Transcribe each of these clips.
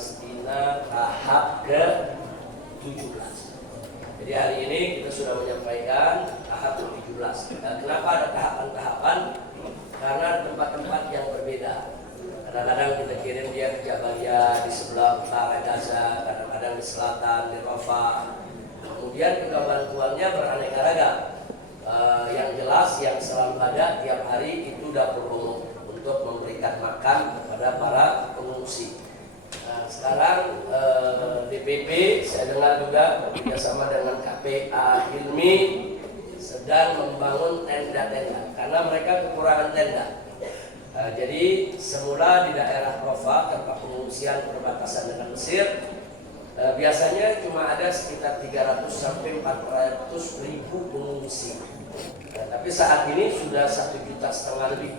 Palestina tahap ke-17. Jadi hari ini kita sudah menyampaikan tahap ke-17. Kenapa ada tahapan-tahapan? Karena tempat-tempat yang berbeda. Kadang-kadang kita kirim dia ke Jabalia di sebelah utara Gaza, kadang-kadang di selatan, di Rafah. Kemudian juga bantuannya beraneka ragam. Yang jelas yang selalu ada tiap hari itu dapur umum untuk memberikan makan kepada para pengungsi. Sekarang DPP saya dengar juga bekerjasama dengan KPA Hilmi sedang membangun tenda-tenda karena mereka kekurangan tenda. Jadi semula di daerah Rafah tempat pengungsian perbatasan dengan Mesir biasanya cuma ada sekitar 300 sampai 400 ribu pengungsi. Tapi saat ini sudah 1,5 juta lebih.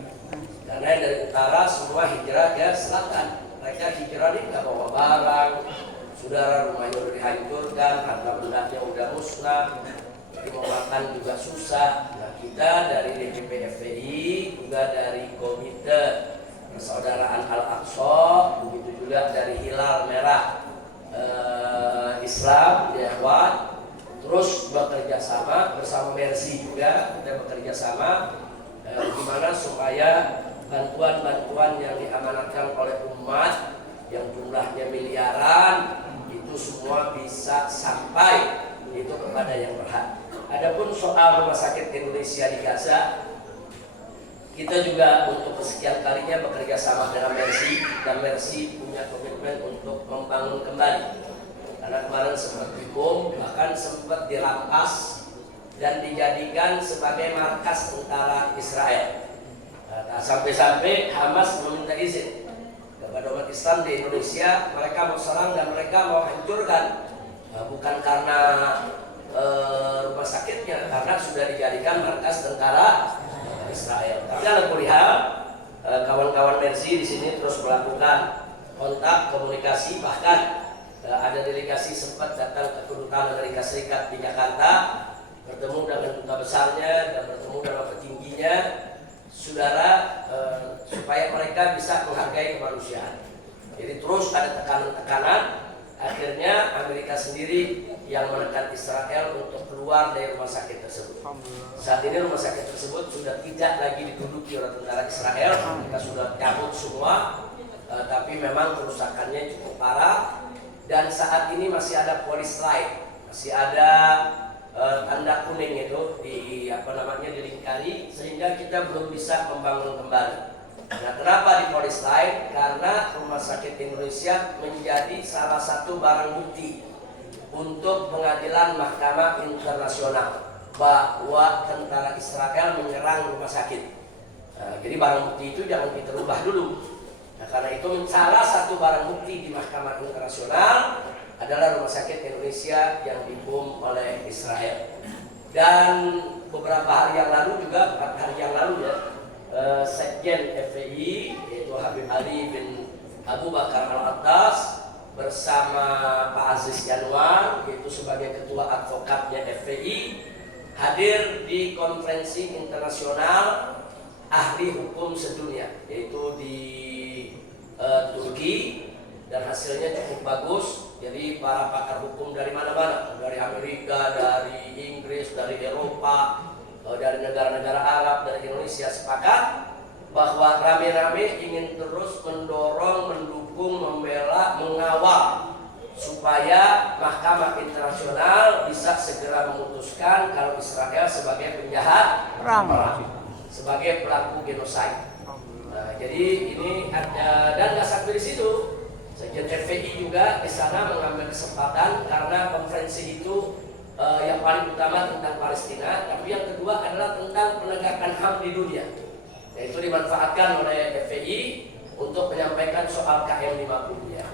Karena dari utara semua hijrah ke selatan. Mereka hijrah ini nggak bawa barang, saudara rumahnya udah dihancurkan, harta bendanya udah musnah, jadi mau makan juga susah. Nah kita dari DPP FPI juga dari Komite Persaudaraan Al-Aqsa, begitu juga dari Hilal Merah Islam di Ikhwan, terus bekerja sama bersama Mercy juga kita bekerja sama gimana supaya bantuan-bantuan yang diamanatkan oleh umat yang jumlahnya miliaran itu semua bisa sampai itu kepada yang berhak. Adapun soal rumah sakit Indonesia di Gaza, kita juga untuk kesekian kalinya bekerja sama dengan Mercy dan Mercy punya komitmen untuk membangun kembali. Karena kemarin sempat dibom, bahkan sempat dirampas dan dijadikan sebagai markas tentara Israel. Sampai-sampai Hamas meminta izin kepada umat Islam di Indonesia, mereka mau serang dan mereka mau hancurkan, bukan karena rumah sakitnya, karena sudah dijadikan markas tentara Israel. Tapi ada kuliah kawan-kawan Mercy di sini terus melakukan kontak komunikasi, bahkan ada delegasi sempat datang ke kedutaan Amerika Serikat di Jakarta, bertemu dengan duta besarnya dan bertemu dengan petingginya, saudara, supaya mereka bisa menghargai kemanusiaan. Jadi terus ada tekanan-tekanan, akhirnya Amerika sendiri yang menekan Israel untuk keluar dari rumah sakit tersebut. Saat ini rumah sakit tersebut sudah tidak lagi diduduki oleh tentara Israel, mereka sudah cabut semua, tapi memang kerusakannya cukup parah. Dan saat ini masih ada police line, masih ada tanda kuning itu dilingkari sehingga kita belum bisa membangun kembali. Nah, kenapa di police line? Karena rumah sakit Indonesia menjadi salah satu barang bukti untuk pengadilan Mahkamah Internasional bahwa tentara Israel menyerang rumah sakit. Jadi barang bukti itu jangan kita rubah dulu. Nah, karena itu salah satu barang bukti di Mahkamah Internasional adalah rumah sakit Indonesia yang dibom oleh Israel. Dan beberapa hari yang lalu juga, 4 hari yang lalu ya, Sekjen FPI yaitu Habib Ali bin Abu Bakar Al-Attas bersama Pak Aziz Yanwar yaitu sebagai ketua advokatnya FPI hadir di konferensi internasional ahli hukum sedunia yaitu di Turki, dan hasilnya cukup bagus. Jadi para pakar hukum dari mana-mana, dari Amerika, dari Inggris, dari Eropa, dari negara-negara Arab, dari Indonesia sepakat bahwa rame-rame ingin terus mendorong, mendukung, membela, mengawal supaya Mahkamah Internasional bisa segera memutuskan kalau Israel sebagai penjahat perang, sebagai pelaku genosid. Nah, jadi ini ada, dan nggak sampai di situ. Sekjen FPI juga di sana mengambil kesempatan karena konferensi itu yang paling utama tentang Palestina, tapi yang kedua adalah tentang penegakan HAM di dunia. Yaitu dimanfaatkan oleh FPI untuk menyampaikan soal KM50 ya.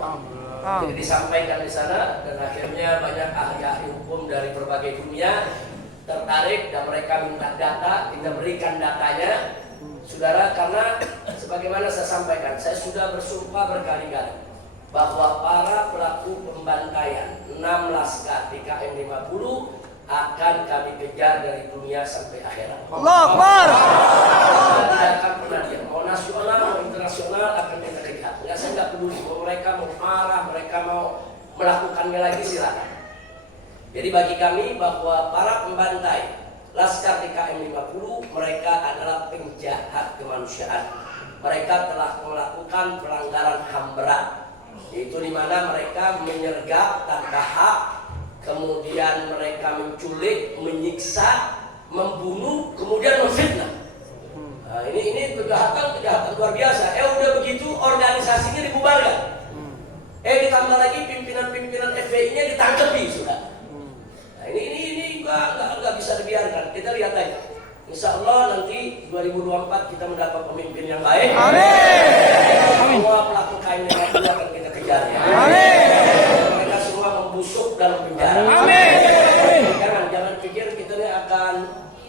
Jadi disampaikan di sana dan akhirnya banyak ahli-ahli hukum dari berbagai dunia tertarik dan mereka minta data, kita berikan datanya. Saudara, karena sebagaimana saya sampaikan, saya sudah bersumpah berkali-kali bahwa para pelaku pembantaian 6 laskar di KM50 akan kami kejar dari dunia sampai akhirat. Allah Akbar. Tidak akan pernah diam. Mau nasional, mau internasional akan kita kejar. Saya nggak peduli. Mau mereka mau marah, mereka melakukannya lagi silakan. Jadi bagi kami bahwa para pembantai Laskar DKM 50 mereka adalah penjahat kemanusiaan. Mereka telah melakukan pelanggaran HAM berat, yaitu di mana mereka menyergap tanpa hak, kemudian mereka menculik, menyiksa, membunuh, kemudian memfitnah. Nah, ini kejahatan luar biasa. Udah begitu organisasinya dibubarkan. Ditambah lagi pimpinan FPI-nya ditangkapi sudah. Nah, ini nggak bisa dibiarkan. Kita lihat aja. Insya Allah nanti 2024 kita mendapat pemimpin yang baik. Amin. Semua pelaku KM itu akan kita kejar ya. Amin. Mereka semua membusuk dalam penjara. Amin. Jangan pikir kita ini akan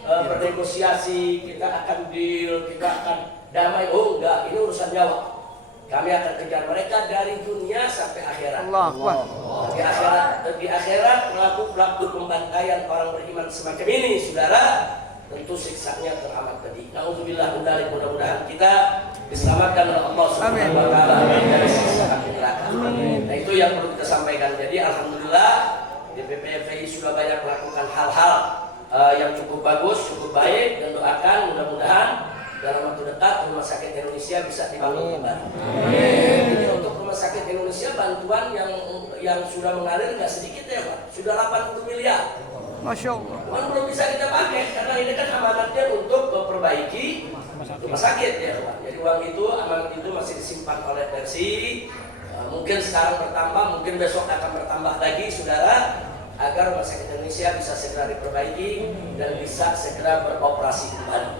bernegosiasi, kita akan deal, kita akan damai. Oh enggak, ini urusan nyawa. Kami akan kejar mereka dari dunia sampai akhirat. Di akhirat pelaku pembantaian orang beriman semacam ini, saudara, tentu siksanya teramat pedih. Nauzubillah min dzalik, mudah-mudahan kita diselamatkan oleh Allah Subhanahu wa taala dari siksa api neraka. Nah, itu yang perlu kita sampaikan. Jadi alhamdulillah DPP FPI sudah banyak melakukan hal-hal yang cukup bagus, cukup baik, dan doakan mudah-mudahan dalam waktu dekat Rumah Sakit Indonesia bisa dibangun kembali. Jadi untuk Rumah Sakit Indonesia bantuan yang sudah mengalir nggak sedikit ya Pak, sudah 80 miliar. Masya Allah. Cuman belum bisa kita pakai karena ini kan amanatnya untuk memperbaiki rumah sakit ya Pak. Jadi uang itu, amanat itu masih disimpan oleh Persi. Mungkin sekarang bertambah, mungkin besok akan bertambah lagi, saudara, agar Rumah Sakit Indonesia bisa segera diperbaiki dan bisa segera beroperasi kembali.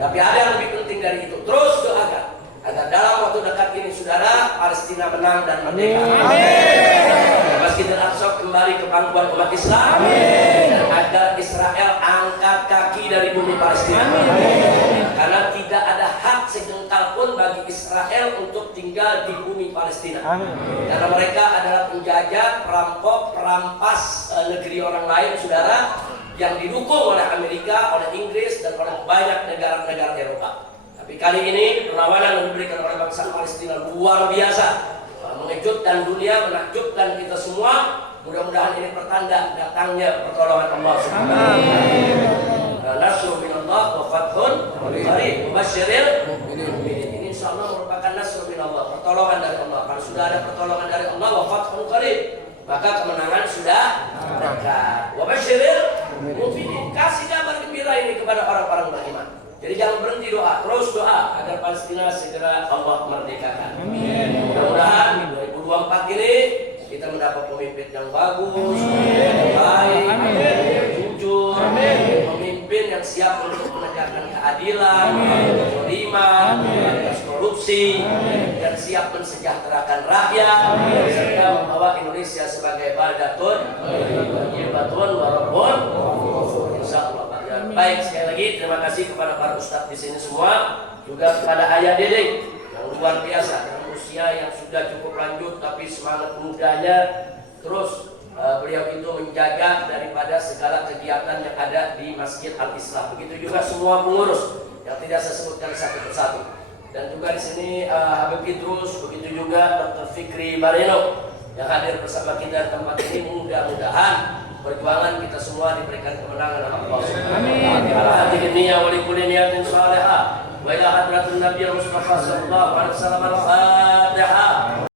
Tapi ada yang lebih penting dari itu. Terus doakan agar dalam waktu dekat ini, saudara, Palestina menang dan merdeka. Masjidil Aqsa kembali ke pangkuan umat Islam. Dan agar Israel angkat kaki dari bumi Palestina. Karena tidak ada hak sejengkal pun bagi Israel untuk tinggal di bumi Palestina. Karena mereka adalah penjajah, perampok, perampas negeri orang lain, saudara, yang didukung oleh Amerika, oleh Inggris, dan oleh banyak negara-negara Eropa. Tapi kali ini perlawanan yang diberikan oleh bangsa Palestina luar biasa, mengejutkan dunia, menakjubkan kita semua. Mudah-mudahan ini pertanda datangnya pertolongan Allah Subhanahu wa taala. Nasrul minallah wa fathun qarib. Mubasyiril mu'minin. Ini insyaallah merupakan nasrul minallah, pertolongan dari Allah. Kalau sudah ada pertolongan dari Allah, wa fathun qarib, maka kemenangan sudah dekat. Wa basyiril mu'minin. Kasih kabar gembira ini kepada orang-orang beriman. Jadi jangan berhenti doa, terus doa agar Palestina segera Allah merdekakan. Amin. Mudah-mudahan 2024 ini kita mendapat pemimpin yang bagus, yang baik, yang jujur, pemimpin yang siap untuk menegakkan keadilan, kezaliman, bebas korupsi, dan siap mensejahterakan rakyat, serta membawa Indonesia sebagai baldatun, tayyibatun, warabun, insyaallah. Baik, sekali lagi terima kasih kepada para ustadz di sini semua, juga kepada Ayah Dede yang luar biasa, dengan usia yang sudah cukup lanjut tapi semangat mudanya terus beliau itu menjaga daripada segala kegiatan yang ada di Masjid Al-Islam. Begitu juga semua pengurus yang tidak saya sebutkan satu persatu. Dan juga di sini Habib Idrus, begitu juga Dr. Fikri Bareno yang hadir bersama kita di tempat ini. Mudah-mudahan perjuangan kita semua diberikan kemenangan oleh Allah Subhanahu wa taala. Ala hadhihi niyyah wa likulli niyatin salihah wa ila hadratin nabiyyi Mustafa sallallahu alaihi wasallam. Al-Fatihah.